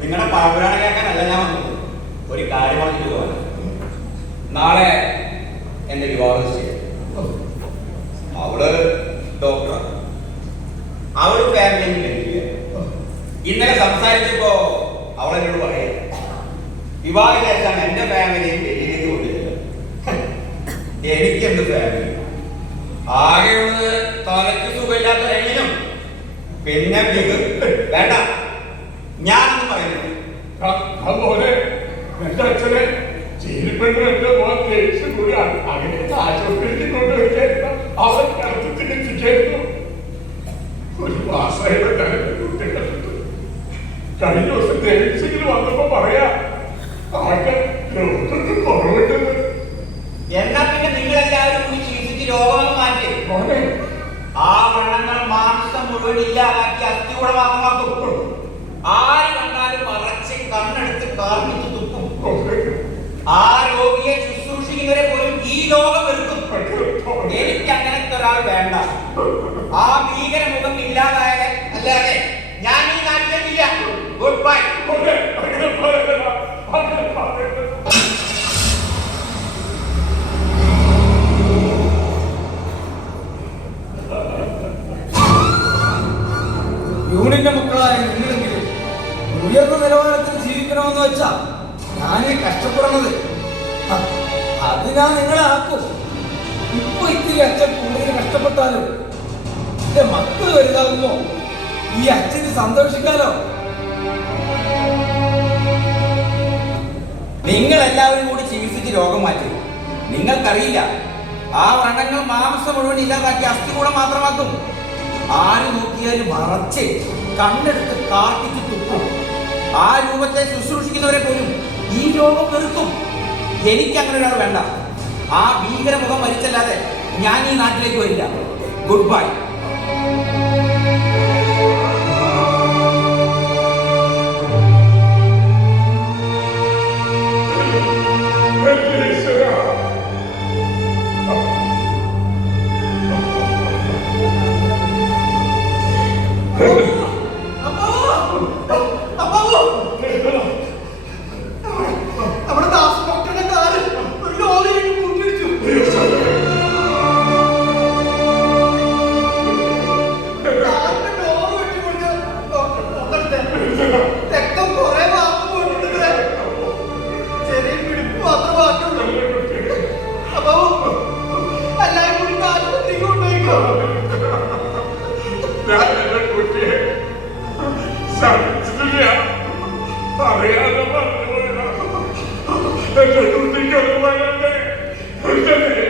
നിങ്ങളുടെ പഴപുരാണം കേൾക്കാനല്ല ഞാൻ വന്നത്. ഒരു കാര്യം പറഞ്ഞിട്ട് പോകാൻ നാളെ എന്റെ വിവാഹം ചെയ്യാം. അവൾ ഡോക്ടറാണ് അവൾ ഫാമിലി ഇന്നലെ സംസാരിച്ചപ്പോ അവൾ എന്നോട് പറയാ വിവാഹ ശേഷം എന്റെ ഫാമിലി ഡൽഹിയിലേക്ക് കൊണ്ടുവരുന്നത്. എനിക്കെന്ത് ഫാമിലി ആകെയുള്ളത് തലയ്ക്ക് സുഖമില്ലാത്ത രണ്ടിനും പിന്നെ വേണ്ട. ഞാനൊന്നും പറയുന്നില്ല അതുപോലെ എന്റെ അച്ഛനെ ചീരിപ്പെട്ട് എന്റെ മോൻ കേസ് കൂടി അങ്ങനെ ആശുപത്രിയിൽ കൊണ്ടുവയ്ക്കായിരുന്നു അവൻ കറുത്ത് ചികിത്സിക്കായിരുന്നു. ഒരു മാസമായിട്ട് ഞാൻ കഴിഞ്ഞ ദിവസം ദേവിസിംഗിൽ വന്നപ്പോ പറയാ രോഗത്തിന് കുറവുണ്ടെന്ന് എന്നാ പിന്നെ നിങ്ങൾ എല്ലാവരും കൂടി ചികിത്സിച്ച് രോഗം മാറ്റി. ആ വ്രണങ്ങൾ മാംസം മുഴുവൻ ഇല്ലാതാക്കി അസ്ഥികൂടമാക്കും ആര് കണ്ടാലും മറച്ച് കണ്ണെടുത്ത് കാർമിച്ച് തുപ്പും. ആ രോഗിയെ ശുശ്രൂഷിക്കുന്നവരെ പോലും ഈ ലോകം വെറുക്കും. എനിക്ക് അങ്ങനത്തെ ഒരാൾ വേണ്ട. ആ ഭീകര മുഖം ഇല്ലാതായാലേ അല്ലാതെ ഞാൻ ഈ നാട്ടിലേക്കില്ല ഗുഡ് ബൈ യൂണിന്റെ മക്കളായ നിങ്ങളെങ്കിലും ഉയർന്ന നിലവാരത്തിൽ ജീവിക്കണമെന്ന് വെച്ചാ ഞാൻ കഷ്ടപ്പെടുന്നത്. അത് ഞാൻ നിങ്ങളെ ഇപ്പൊ ഇത്തിരി അച്ഛൻ കൂടുതൽ കഷ്ടപ്പെട്ടാലും എന്റെ മക്കൾ വലുതാകുമ്പോ ഈ അച്ഛന് സന്തോഷിക്കാലോ? നിങ്ങൾ എല്ലാവരും കൂടി ചികിത്സിച്ച് രോഗം മാറ്റി. നിങ്ങൾക്കറിയില്ല. ആ വ്രണങ്ങൾ മാംസം മുഴുവൻ ഇല്ലാതാക്കി അസ്ഥികൂടം മാത്രമാക്കും. ആര് നോക്കിയാലും മറച്ച് കണ്ണെടുത്ത് കാട്ടിച്ച് തുപ്പും. ആ രൂപത്തെ ശുശ്രൂഷിക്കുന്നവരെ പോലും ഈ രോഗം നിർത്തും എനിക്ക് അങ്ങനെ ഒരാൾ വേണ്ട. ആ ഭീകരമുഖം മരിച്ചല്ലാതെ ഞാൻ ഈ നാട്ടിലേക്ക് വരില്ല. Good bye Thank you.